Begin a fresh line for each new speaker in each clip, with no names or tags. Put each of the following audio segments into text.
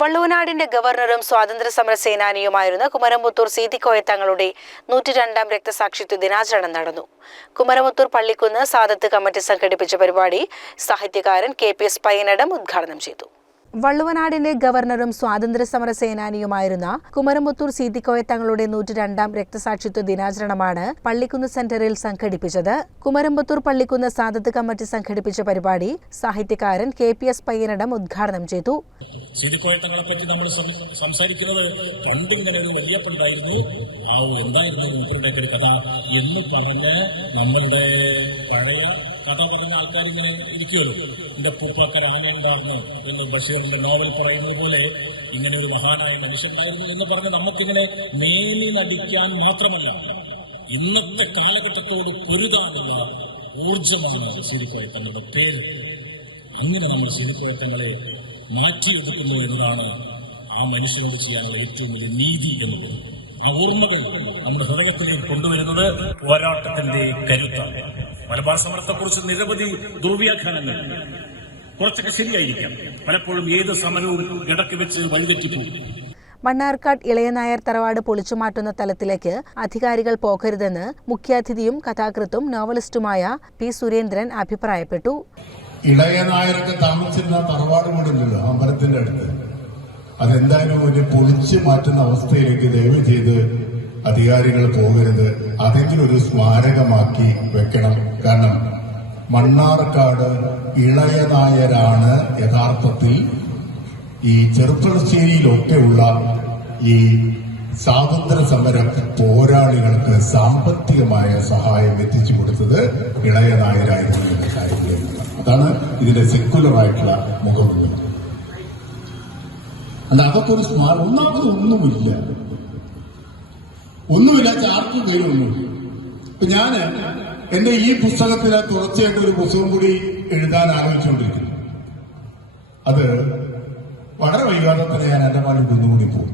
വള്ളുവനാടിന്റെ ഗവർണറും സ്വാതന്ത്ര്യ സമര സേനാനിയുമായിരുന്ന കുമരമുത്തൂർ സീതിക്കോയ തങ്ങളുടെ നൂറ്റി രണ്ടാം രക്തസാക്ഷിത്വ ദിനാചരണം നടന്നു. കുമരമുത്തൂർ പള്ളിക്കുന്ന് സാദത്ത് കമ്മിറ്റി സംഘടിപ്പിച്ച പരിപാടി സാഹിത്യകാരൻ കെ പി എസ് പയ്യനടം ഉദ്ഘാടനം ചെയ്തു. വള്ളുവനാടിന്റെ ഗവർണറും സ്വാതന്ത്ര്യ സമര സേനാനിയുമായിരുന്ന കുമരമുത്തൂർ സീതിക്കോയ തങ്ങളുടെ നൂറ്റിരണ്ടാം രക്തസാക്ഷിത്വ ദിനാചരണമാണ് പള്ളിക്കുന്ന് സെന്ററിൽ സംഘടിപ്പിച്ചത്. കുമരമ്പത്തൂർ പള്ളിക്കുന്ന് സാദത്ത് കമ്മിറ്റി സംഘടിപ്പിച്ച പരിപാടി സാഹിത്യകാരൻ കെ പി എസ് പയ്യനടം ഉദ്ഘാടനം ചെയ്തു.
നമ്മൾ സംസാരിക്കുന്നത് ഒരു വല്യപ്പുണ്ടായിരുന്നു. ആ ഒരു എന്ന് പറഞ്ഞ് കഥ പറഞ്ഞ ആൾക്കാർ ഇങ്ങനെ ഇരിക്കുമല്ലോ എന്റെ പൂപ്പാക്ക രാജൻ പറഞ്ഞു എന്ന് ബഷീറിന്റെ നോവൽ പറയുന്നത് പോലെ ഇങ്ങനെ ഒരു മഹാനായ മനുഷ്യനായിരുന്നു എന്ന് പറഞ്ഞ് നമുക്കിങ്ങനെ മേലി നടിക്കാൻ മാത്രമല്ല ഇന്നത്തെ കാലഘട്ടത്തോട് പൊരുതാനുള്ള ഊർജമാണ് ശരിപ്പോയത്തങ്ങളുടെ പേര് അങ്ങനെ നമ്മൾ ശരിക്കുവട്ടങ്ങളെ മാറ്റിയെടുക്കുന്നു എന്നതാണ് ആ മനുഷ്യനോട് ചെയ്യാൻ ഏറ്റവും വലിയ നീതി എന്നത് ആ ഓർമ്മകൾ നമ്മുടെ ഹൃദയത്തിലേക്ക് കൊണ്ടുവരുന്നത് പോരാട്ടത്തിന്റെ കരുത്താണ്. മലബാർ സമരത്തെക്കുറിച്ച് നിരവധി ദുർവ്യാഖ്യാനങ്ങൾ. കുറച്ചൊക്കെ ശരിയായിരിക്കാം. പലപ്പോഴും ഏത് സമരവും ഇടയ്ക്ക് വെച്ച് വഴിതെറ്റിപ്പോകും.
മണ്ണാർക്കാട് ഇളയനായർ തറവാട് പൊളിച്ചുമാറ്റുന്ന തലത്തിലേക്ക് അധികാരികൾ പോകരുതെന്ന് മുഖ്യാതിഥിയും കഥാകൃത്തും നോവലിസ്റ്റുമായ പി സുരേന്ദ്രൻ അഭിപ്രായപ്പെട്ടു.
ഇളയനായർക്ക് താമസിച്ചിരുന്ന തറവാട് വീടുണ്ടല്ലോ അമ്പലത്തിന്റെ അടുത്ത്. അതെന്തായാലും ഒരു പൊളിച്ചു മാറ്റുന്ന അവസ്ഥയിലേക്ക് ദയവ് ചെയ്ത് അധികാരികൾ പോകരുത്. അതെങ്കിലും ഒരു സ്മാരകമാക്കി വെക്കണം. കാരണം മണ്ണാർക്കാട് ഇളയ നായരാണ് യഥാർത്ഥത്തിൽ ഈ ചെറുപ്പളശ്ശേരിയിലൊക്കെയുള്ള ഈ സ്വാതന്ത്ര്യ സമര പോരാളികൾക്ക് സാമ്പത്തികമായ സഹായം എത്തിച്ചു കൊടുത്തത് ഇളയനായരായിരുന്നു എന്ന കാര്യത്തിലേക്ക് അതാണ് ഇതിന്റെ സെക്കുലർ ആയിട്ടുള്ള അല്ല അതൊക്കെ ഒരു സ്മാരക ഒന്നാമത് ഒന്നുമില്ല. ഒന്നുമില്ലാത്ത ആർക്കും കയ്യിലൊന്നുമില്ല ഇപ്പൊ ഞാൻ എന്റെ ഈ പുസ്തകത്തിലെ തുടർച്ചയായിട്ട് ഒരു പുസ്തകം കൂടി എഴുതാൻ ആലോചിച്ചുകൊണ്ടിരിക്കുന്നു അത് വളരെ വൈകാതെ തന്നെ ഞാൻ എന്റെ മാലിൽ ഒന്നുകൂടി പോകും.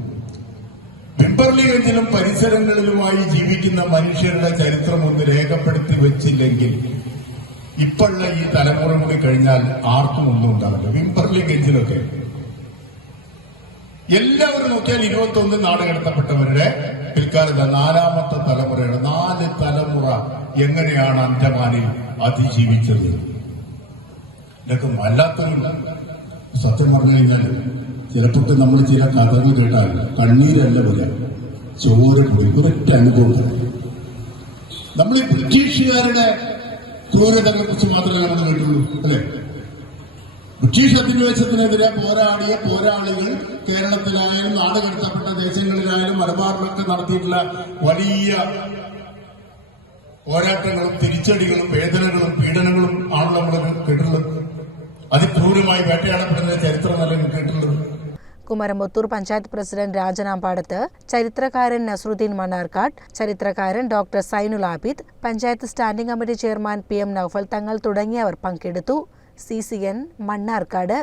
പിമ്പർലിഗഞ്ചിലും പരിസരങ്ങളിലുമായി ജീവിക്കുന്ന മനുഷ്യരുടെ ചരിത്രം ഒന്ന് രേഖപ്പെടുത്തി വെച്ചില്ലെങ്കിൽ ഇപ്പോഴുള്ള ഈ തലമുറ കൂടി കഴിഞ്ഞാൽ ആർക്കും ഒന്നും ഉണ്ടാവില്ല. വിംബർലിഗഞ്ചിലൊക്കെ എല്ലാവരും നോക്കിയാൽ ഇരുപത്തി ഒന്ന് നാട് കടത്തപ്പെട്ടവരുടെ പിൽക്കാലത്ത് നാലാമത്തെ തലമുറയുടെ നാല് തലമുറ എങ്ങനെയാണ് അന്തമാനിൽ അതിജീവിച്ചത്? ഇതൊക്കെ വല്ലാത്തൊരു സത്യം പറഞ്ഞു കഴിഞ്ഞാൽ ചിലപ്പോൾ നമ്മൾ ചില കഥകൾ കേട്ടാൽ കണ്ണീരല്ല പോലെ ചോര പോയി അനുഭവം. നമ്മൾ ബ്രിട്ടീഷുകാരുടെ ക്രൂരതകളെ കുറിച്ച് മാത്രമേ നമ്മൾ കേട്ടുള്ളൂ അല്ലെ? ബ്രിട്ടീഷ് അധിനിവേശത്തിനെതിരെ പോരാടിയ പോരാളികൾ കേരളത്തിലായാലും നാട് കടത്തപ്പെട്ട ദേശങ്ങളിലായാലും മലബാറിലൊക്കെ നടത്തിയിട്ടുള്ള വലിയ പോരാട്ടങ്ങളും തിരിച്ചടികളും വേദനകളും പീഡനങ്ങളും ആണ് നമ്മൾ കേട്ടിട്ടുള്ളത്. അതിക്രൂരമായി വേട്ടയാടപ്പെടുന്ന ചരിത്രമല്ല കേട്ടിട്ടുള്ളത്.
കുമരമ്പത്തൂർ പഞ്ചായത്ത് പ്രസിഡന്റ് രാജനാമ്പാടത്ത് ചരിത്രകാരൻ നസറുദ്ദീൻ മണ്ണാർക്കാട് ചരിത്രകാരൻ doctor Sainul Abid panchayat standing committee chairman P M Noufal Thangal തുടങ്ങിയവർ പങ്കെടുത്തു. C C N Mannarkkad